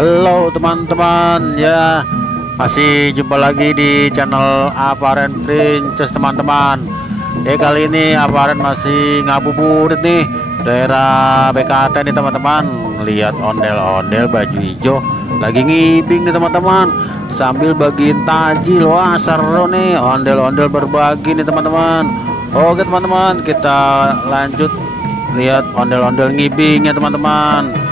Halo teman-teman ya, masih jumpa lagi di channel Aparen Princess teman-teman. Kali ini Aparen masih ngabuburit nih daerah BKT nih teman-teman. Lihat ondel-ondel baju hijau lagi ngibing nih teman-teman, sambil bagiin tajil. Wah seru nih, ondel-ondel berbagi nih teman-teman. Oke teman-teman, kita lanjut lihat ondel-ondel ngibingnya teman-teman.